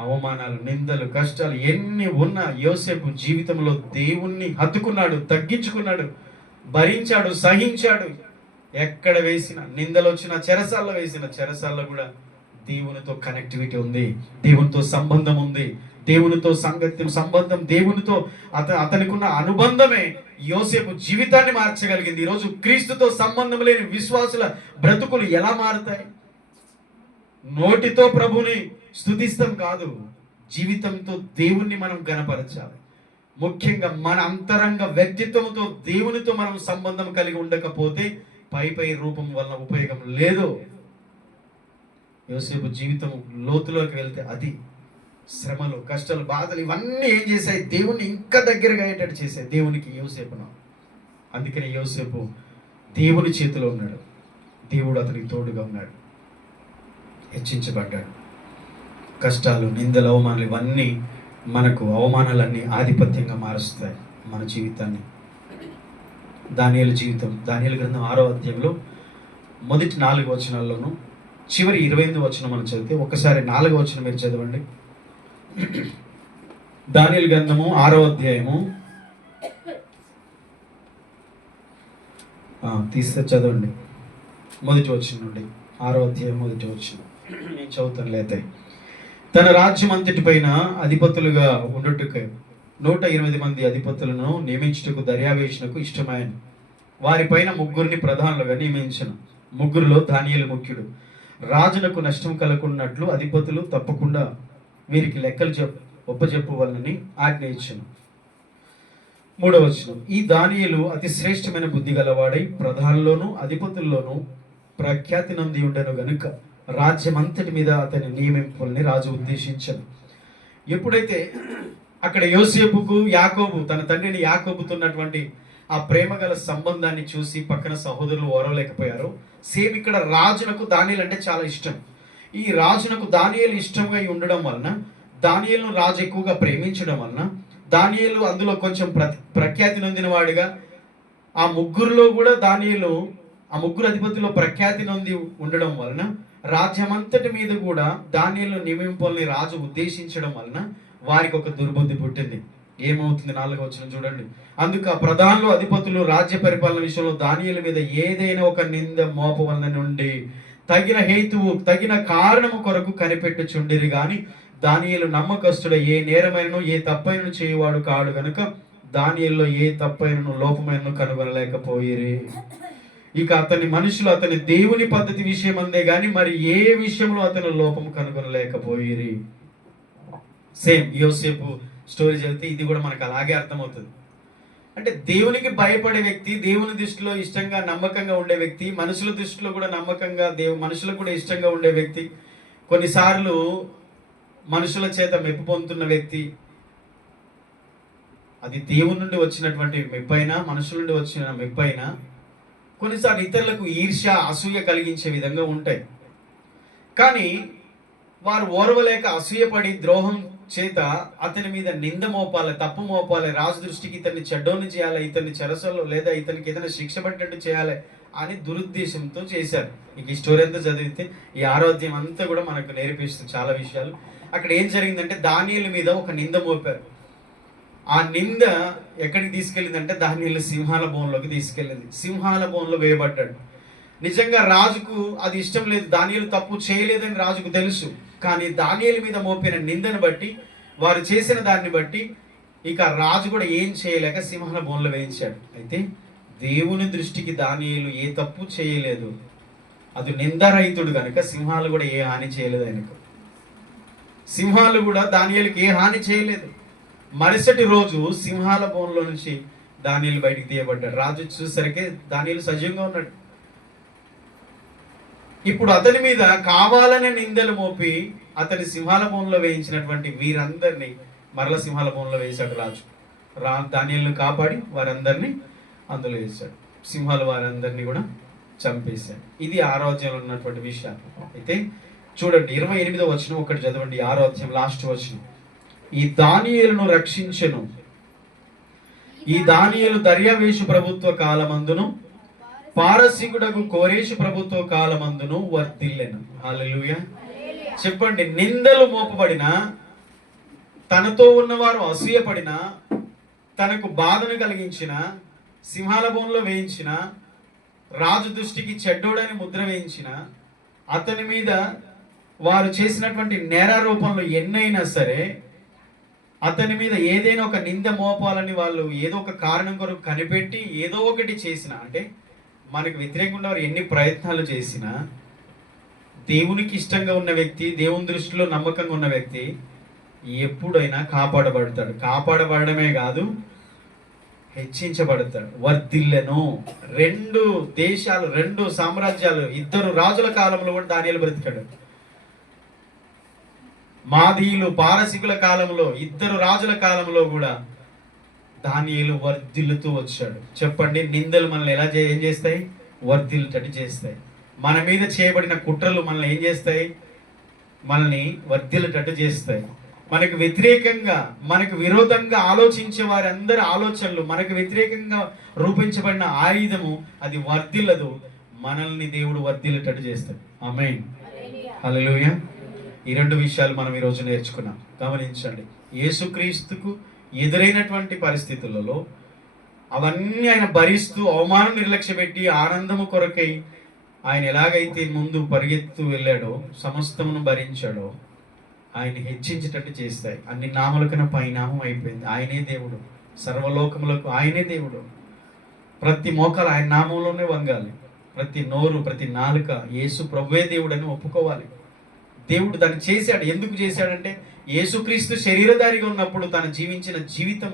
అవమానాలు, నిందలు, కష్టాలు ఎన్ని ఉన్నా యోసేపు జీవితంలో దేవుణ్ణి హత్తుకున్నాడు, తగ్గించుకున్నాడు, భరించాడు, సహించాడు. ఎక్కడ వేసిన నిందలు వచ్చిన, చెరసాల్లో వేసిన చెరసాల్లో కూడా దేవునితో కనెక్టివిటీ ఉంది, దేవునితో సంబంధం ఉంది, దేవునితో సంబంధం, దేవునితో అతనికి ఉన్న అనుబంధమే యోసేపు జీవితాన్ని మార్చగలిగింది. ఈరోజు క్రీస్తుతో సంబంధం లేని విశ్వాసుల బ్రతుకులు ఎలా మారుతాయి? నోటితో ప్రభుని స్తుతిస్తాం కాదు, జీవితంతో దేవుణ్ణి మనం గణపరచాలి. ముఖ్యంగా మన అంతరంగ వ్యక్తిత్వంతో దేవునితో మనం సంబంధం కలిగి ఉండకపోతే పై రూపం వలన ఉపయోగం లేదు. యోసేపు జీవితం లోతులోకి వెళ్తే అది శ్రమలు, కష్టాలు, బాధలు ఇవన్నీ ఏం చేశాయి? దేవుణ్ణి ఇంకా దగ్గరగా అయ్యేటట్టు చేశాయి దేవునికి యోసేపును. అందుకని యోసేపు దేవుని చేతిలో ఉన్నాడు, దేవుడు అతనికి తోడుగా ఉన్నాడు, హెచ్చించబడ్డాడు. కష్టాలు, నిందలు, అవమానాలు ఇవన్నీ మనకు అవమానాలన్నీ ఆధిపత్యంగా మారుస్తాయి మన జీవితాన్ని. దానియేలు జీవితం, దానియేలు గ్రంథం 6వ అధ్యాయంలో మొదటి 4 వచనాల్లోనూ చివరి 28వ వచనం మనం చదివితే, ఒక్కసారి 4వ వచనం మీరు చదవండి. దానియేలు గ్రంథము 6వ అధ్యాయము తీస్తే చదవండి, మొదటి వచనం నుండి. 6వ అధ్యాయం మొదటి వచనం నేను చదువుతాను. లేతే తన రాజ్యం అంతటిపైన అధిపతులుగా ఉండుటకు 120 మంది అధిపతులను నియమించుటకు దర్యావేషునకు ఇష్టమైన వారిపైన 3 ప్రధానులుగా నియమించను. 3లో దానియేలు ముఖ్యుడు. రాజునకు నష్టం కలగకున్నట్లు అధిపతులు తప్పకుండా వీరికి లెక్కలు ఒప్పజెప్పవలనని ఆజ్ఞ ఇచ్చెను. 3వ వచనం, ఈ దానియేలు అతి శ్రేష్టమైన బుద్ధి గలవాడై ప్రధానుల్లోనూ అధిపతుల్లోనూ ప్రఖ్యాతి నొంది ఉండెను గనుక రాజ్యం అంతటి మీద అతని నియమింపుల్ని రాజు ఉద్దేశించను. ఎప్పుడైతే అక్కడ యోసేపుకు యాకోబు, తన తండ్రిని యాకోబుతున్నటువంటి ఆ ప్రేమ గల సంబంధాన్ని చూసి పక్కన సహోదరులు ఓరవలేకపోయారు, సేమ్ ఇక్కడ రాజునకు దానియేలు అంటే చాలా ఇష్టం. ఈ రాజునకు దానియేలు ఇష్టంగా ఉండడం వలన, దానియేలును రాజు ఎక్కువగా ప్రేమించడం వలన, దానియేలు అందులో కొంచెం ప్రఖ్యాతి నొందిన వాడిగా, ఆ 3లో కూడా దానియేలు ఆ 3 అధిపతుల్లో ప్రఖ్యాతి నొంది ఉండడం వలన రాజ్యమంతటి మీద కూడా దానియేలు నియమింపుల్ని రాజు ఉద్దేశించడం వలన వారికి ఒక దుర్బుద్ధి పుట్టింది. ఏమవుతుంది 4వ వచనం చూడండి. అందుకు ఆ ప్రధానులు అధిపతులు రాజ్య పరిపాలన విషయంలో దానియేలు మీద ఏదైనా ఒక నింద మోపవలన నుండి తగిన హేతువు, తగిన కారణము కొరకు కనిపెట్టుచుండిరి గాని దానియేలు నమ్మకస్తుడ, ఏ నేరమైనను ఏ తప్పైనను చేయవాడు కాడు గనుక దానియేలులో ఏ తప్పైనను లోపమైనను కనుగొనలేకపోయిరి. ఇక అతని మనుషులు అతని దేవుని పద్ధతి విషయం అందే గాని మరి ఏ విషయంలో అతని లోపం కనుగొనలేకపోయిరి. సేమ్ యోసేపు స్టోరీ చదివితే ఇది కూడా మనకు అలాగే అర్థమవుతుంది. అంటే దేవునికి భయపడే వ్యక్తి, దేవుని దృష్టిలో ఇష్టంగా నమ్మకంగా ఉండే వ్యక్తి, మనుషుల దృష్టిలో కూడా నమ్మకంగా మనుషులకు కూడా ఇష్టంగా ఉండే వ్యక్తి, కొన్నిసార్లు మనుషుల చేత మెప్పు పొందుతున్న వ్యక్తి, అది దేవుని నుండి వచ్చినటువంటి మెప్పైనా మనుషుల నుండి వచ్చిన మెప్పైనా కొన్నిసార్లు ఇతరులకు ఈర్ష్య అసూయ కలిగించే విధంగా ఉంటాయి. కానీ వారు ఓర్వలేక అసూయపడి ద్రోహం చేత అతని మీద నింద మోపాలి, తప్పు మోపాలి, రాజు దృష్టికి ఇతన్ని చెడ్డోని చేయాలి, ఇతన్ని చెరసలో లేదా ఇతనికి ఏదైనా శిక్ష పట్టేట్టు చేయాలి అని దురుద్దేశంతో చేశారు. ఈ స్టోరీ అంతా చదివితే ఈ ఆరోగ్యం అంతా కూడా మనకు నేర్పిస్తుంది చాలా విషయాలు. అక్కడ ఏం జరిగిందంటే దానియేలు మీద ఒక నింద మోపారు. ఆ నింద ఎక్కడికి తీసుకెళ్ళిందంటే దానియేలు సింహాల బోన్లోకి తీసుకెళ్ళింది. సింహాల బోన్లో వేయబడ్డాడు. నిజంగా రాజుకు అది ఇష్టం లేదు, దానియేలు తప్పు చేయలేదని రాజుకు తెలుసు. కానీ దానియేలు మీద మోపిన నిందను బట్టి, వారు చేసిన దాన్ని బట్టి ఇక రాజు కూడా ఏం చేయలేక సింహాల బోన్లో వేయించాడు. అయితే దేవుని దృష్టికి దానియేలు ఏ తప్పు చేయలేదు, అది నిందారహితుడు కనుక సింహాలు కూడా ఏ హాని చేయలేదు. ఆయనకు సింహాలు కూడా దానియేలుకి ఏ హాని చేయలేదు. మరుసటి రోజు సింహాల బోన్లో నుంచి దానియేలు బయటికి తీయబడ్డాడు. రాజు చూసరికి దానియేలు సజీవంగా ఉన్నాడు. ఇప్పుడు అతని మీద కావాలనే నిందలు మోపి అతని సింహాల బోన్లో వేయించినటువంటి వీరందరినీ మరల సింహాల బోన్లో వేశాడు రాజు. దానియేలును కాపాడి వారందరినీ అందులో వేశాడు. సింహాలు వారందరినీ కూడా చంపేశాడు. ఇది 6వ అధ్యాయంలో ఉన్నటువంటి విషయాలు. అయితే చూడండి 28వ వచనం ఒకటి చదవండి. 6వ అధ్యాయం లాస్ట్ వచనం. ఈ దానియేలును రక్షించెను. ఈ దానియేలు దర్యావేషు ప్రభుత్వ కాలమందును పారసీకుడకు కోరేషు ప్రభుత్వ కాలమందును వర్ధిల్లెను. హల్లెలూయా చెప్పండి. నిందలు మోపబడిన, తనతో ఉన్నవారు అసూయపడిన, తనకు బాధను కలిగించిన, సింహాల బోన్లో వేయించిన, రాజు దృష్టికి చెడ్డోడని ముద్ర వేయించిన, అతని మీద వారు చేసినటువంటి నేరారోపణలు ఎన్నైనా సరే, అతని మీద ఏదైనా ఒక నింద మోపాలని వాళ్ళు ఏదో ఒక కారణం కొరకు కనిపెట్టి ఏదో ఒకటి చేసిన, అంటే మనకు వ్యతిరేకంగా వారు ఎన్ని ప్రయత్నాలు చేసినా, దేవునికి ఇష్టంగా ఉన్న వ్యక్తి, దేవుని దృష్టిలో నమ్మకంగా ఉన్న వ్యక్తి ఎప్పుడైనా కాపాడబడతాడు. కాపాడబడమే కాదు, హెచ్చించబడతాడు. వర్ధిల్లెను. 2 దేశాలు, 2 సామ్రాజ్యాలు, 2 రాజుల కాలంలో కూడా దానియేలు బ్రతికాడు. మాదీయులు పారసీకుల కాలంలో, 2 రాజుల కాలంలో కూడా దానియేలు వర్ధిల్లుతూ వచ్చాడు. చెప్పండి, నిందలు మనల్ని ఎలా ఏం చేస్తాయి? వర్ధిల్లుటట్టు చేస్తాయి. మన మీద చేయబడిన కుట్రలు మనల్ని ఏం చేస్తాయి? మనల్ని వర్ధిల్లుటట్టు చేస్తాయి. మనకు వ్యతిరేకంగా, మనకు విరోధంగా ఆలోచించే వారందరి ఆలోచనలు, మనకు వ్యతిరేకంగా రూపించబడిన ఆయుధము అది వర్ధిల్లదు. మనల్ని దేవుడు వర్ధిల్లేటట్టు చేస్తాడు. ఆమేన్, హల్లెలూయా. ఈ రెండు విషయాలు మనం ఈరోజు నేర్చుకున్నాం. గమనించండి, యేసుక్రీస్తుకు ఎదురైనటువంటి పరిస్థితులలో అవన్నీ ఆయన భరిస్తూ అవమానం నిర్లక్ష్యపెట్టి ఆనందము కొరకై ఆయన ఎలాగైతే ముందు పరిగెత్తు వెళ్ళాడో, సమస్తమును భరించాడో, ఆయన హెచ్చించేటట్టు చేస్తాయి. అన్ని నామలకన్నా పైనామం అయిపోయింది. ఆయనే దేవుడు, సర్వలోకములకు ఆయనే దేవుడు. ప్రతి మోకాలు ఆయన నామంలోనే వంగాలి. ప్రతి నోరు, ప్రతి నాలుక యేసు ప్రభువే దేవుడని ఒప్పుకోవాలి. దేవుడు దాన్ని చేశాడు. ఎందుకు చేశాడంటే యేసుక్రీస్తు శరీరధారిగా ఉన్నప్పుడు తను జీవించిన జీవితం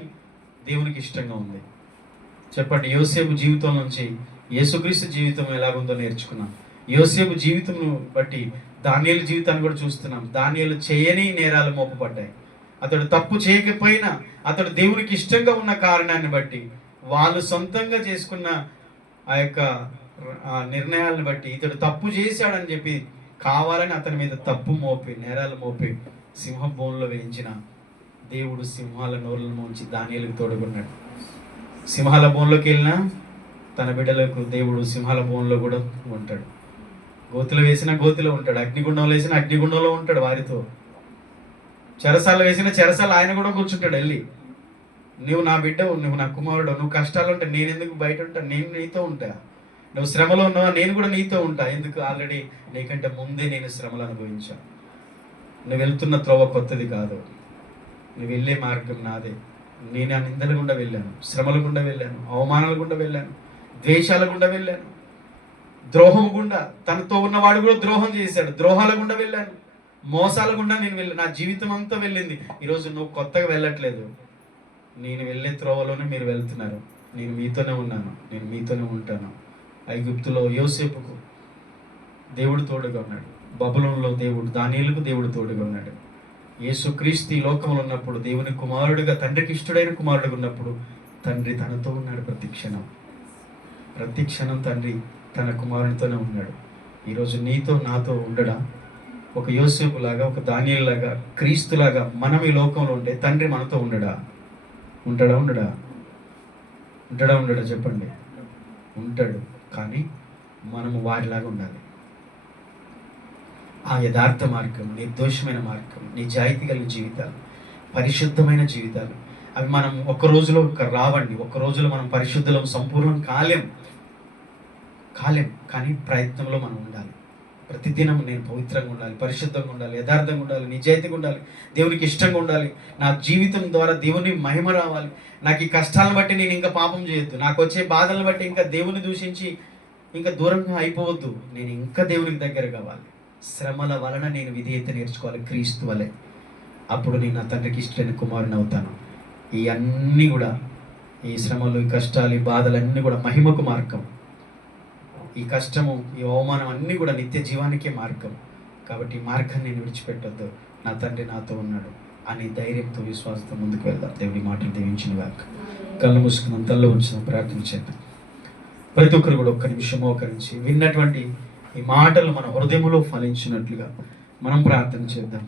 దేవునికి ఇష్టంగా ఉంది. చెప్పండి, యోసేపు జీవితం నుంచి యేసుక్రీస్తు జీవితం ఎలాగుందో నేర్చుకున్నాం. యోసేపు జీవితం బట్టి దానియేలు జీవితాన్ని కూడా చూస్తున్నాం. దానియేలు చేయని నేరాలు మోపబడ్డాయి. అతడు తప్పు చేయకపోయినా అతడు దేవునికి ఇష్టంగా ఉన్న కారణాన్ని బట్టి, వాళ్ళు సొంతంగా చేసుకున్న ఆ యొక్క నిర్ణయాలను బట్టి ఇతడు తప్పు చేశాడని చెప్పి కావాలని అతని మీద తప్పు మోపి, నేరాలు మోపి సింహం బోన్లో వేయించిన దేవుడు సింహాల నోరులను మోంచి దానియేలుకు తోడుకున్నాడు. సింహాల బోన్లోకి వెళ్ళినా తన బిడ్డలకు దేవుడు సింహాల బోన్లో కూడా ఉంటాడు. గోతిలో వేసిన గోతిలో ఉంటాడు, అగ్నిగుండంలో వేసిన అగ్నిగుండంలో ఉంటాడు వారితో. చెరసాల వేసిన చెరసాల ఆయన కూడా కూర్చుంటాడు. వెళ్ళి, నువ్వు నా బిడ్డవు, నువ్వు నా కుమారుడు, నువ్వు కష్టాలు ఉంటా, నేను ఎందుకు బయట ఉంటా, నేను నీతో ఉంటా. నువ్వు శ్రమలో ఉన్నావా, నేను కూడా నీతో ఉంటా. ఎందుకు, ఆల్రెడీ నీకంటే ముందే నేను శ్రమలు అనుభవించాను. నువ్వు వెళ్తున్న త్రోవ కొత్తది కాదు, నువ్వు వెళ్ళే మార్గం నాదే. నేను ఆ నిందల గుండా వెళ్ళాను, శ్రమల గుండా వెళ్ళాను, అవమానాల గుండా వెళ్ళాను, ద్వేషాల గుండా వెళ్ళాను, ద్రోహం గుండా. తనతో ఉన్నవాడు కూడా ద్రోహం చేశాడు, ద్రోహాల గుండా వెళ్ళాను, మోసాల గుండా నేను వెళ్ళాను. నా జీవితం అంతా వెళ్ళింది. ఈరోజు నువ్వు కొత్తగా వెళ్ళట్లేదు, నేను వెళ్ళే త్రోవలోనే మీరు వెళ్తున్నారు. నేను మీతోనే ఉన్నాను, నేను మీతోనే ఉంటాను. ఐగుప్తులో యోసేపుకు దేవుడు తోడుగా ఉన్నాడు. బబులోనులో దేవుడు, దానియేలుకు దేవుడు తోడుగా ఉన్నాడు. యేసుక్రీస్తు ఈ లోకంలో ఉన్నప్పుడు దేవుని కుమారుడుగా, తండ్రికి ఇష్టడైన కుమారుడుగా ఉన్నప్పుడు తండ్రి తనతో ఉన్నాడు. ప్రతి క్షణం తండ్రి తన కుమారునితోనే ఉన్నాడు. ఈరోజు నీతో నాతో ఉండడా? ఒక యోసేపులాగా, ఒక దానియేలులాగా, క్రీస్తులాగా మనం ఈ లోకంలో ఉంటే తండ్రి మనతో ఉండడా? ఉండడా చెప్పండి. ఉంటాడు. కానీ మనము వారిలాగా ఉండాలి. ఆ యథార్థ మార్గం, నిర్దోషమైన మార్గం, నిజాయితీ కలిగిన జీవితాలు, పరిశుద్ధమైన జీవితాలు, అవి మనం ఒక్క రోజులో రావండి. ఒక్క రోజులో మనం పరిశుద్ధులం, సంపూర్ణం కాలేం. కానీ ప్రయత్నంలో మనం ఉండాలి. ప్రతిదినం నేను పవిత్రంగా ఉండాలి, పరిశుద్ధంగా ఉండాలి, యథార్థంగా ఉండాలి, నిజాయితీగా ఉండాలి, దేవునికి ఇష్టంగా ఉండాలి. నా జీవితం ద్వారా దేవుని మహిమ రావాలి. నాకు ఈ కష్టాలను బట్టి నేను ఇంకా పాపం చేయొద్దు. నాకు వచ్చే బాధలను బట్టి ఇంకా దేవుని దూషించి ఇంకా దూరంగా అయిపోవద్దు. నేను ఇంకా దేవునికి దగ్గర కావాలి. శ్రమల వలన నేను విధేయత నేర్చుకోవాలి, క్రీస్తు వలె. అప్పుడు నేను నా తండ్రికి ఇష్టమైన కుమారుని అవుతాను. ఈ అన్నీ కూడా, ఈ శ్రమలు, ఈ కష్టాలు, ఈ బాధలన్నీ కూడా మహిమకు మార్గం. ఈ కష్టము, ఈ అవమానం అన్నీ కూడా నిత్య జీవానికే మార్గం. కాబట్టి ఈ మార్గాన్ని నేను విడిచిపెట్టొద్దు. నా తండ్రి నాతో ఉన్నాడు అని ధైర్యంతో, విశ్వాసంతో ముందుకు వెళ్దాం. దేవుడి మాటలు దీవించిన వారికి కళ్ళు మూసుకున్నాం, తల్లో ఉంచుదాం, ప్రార్థన చేద్దాం. ప్రతి ఒక్కరు కూడా ఒక్క నిమిషం మోకరించి విన్నటువంటి ఈ మాటలు మన హృదయంలో ఫలించినట్లుగా మనం ప్రార్థన చేద్దాం.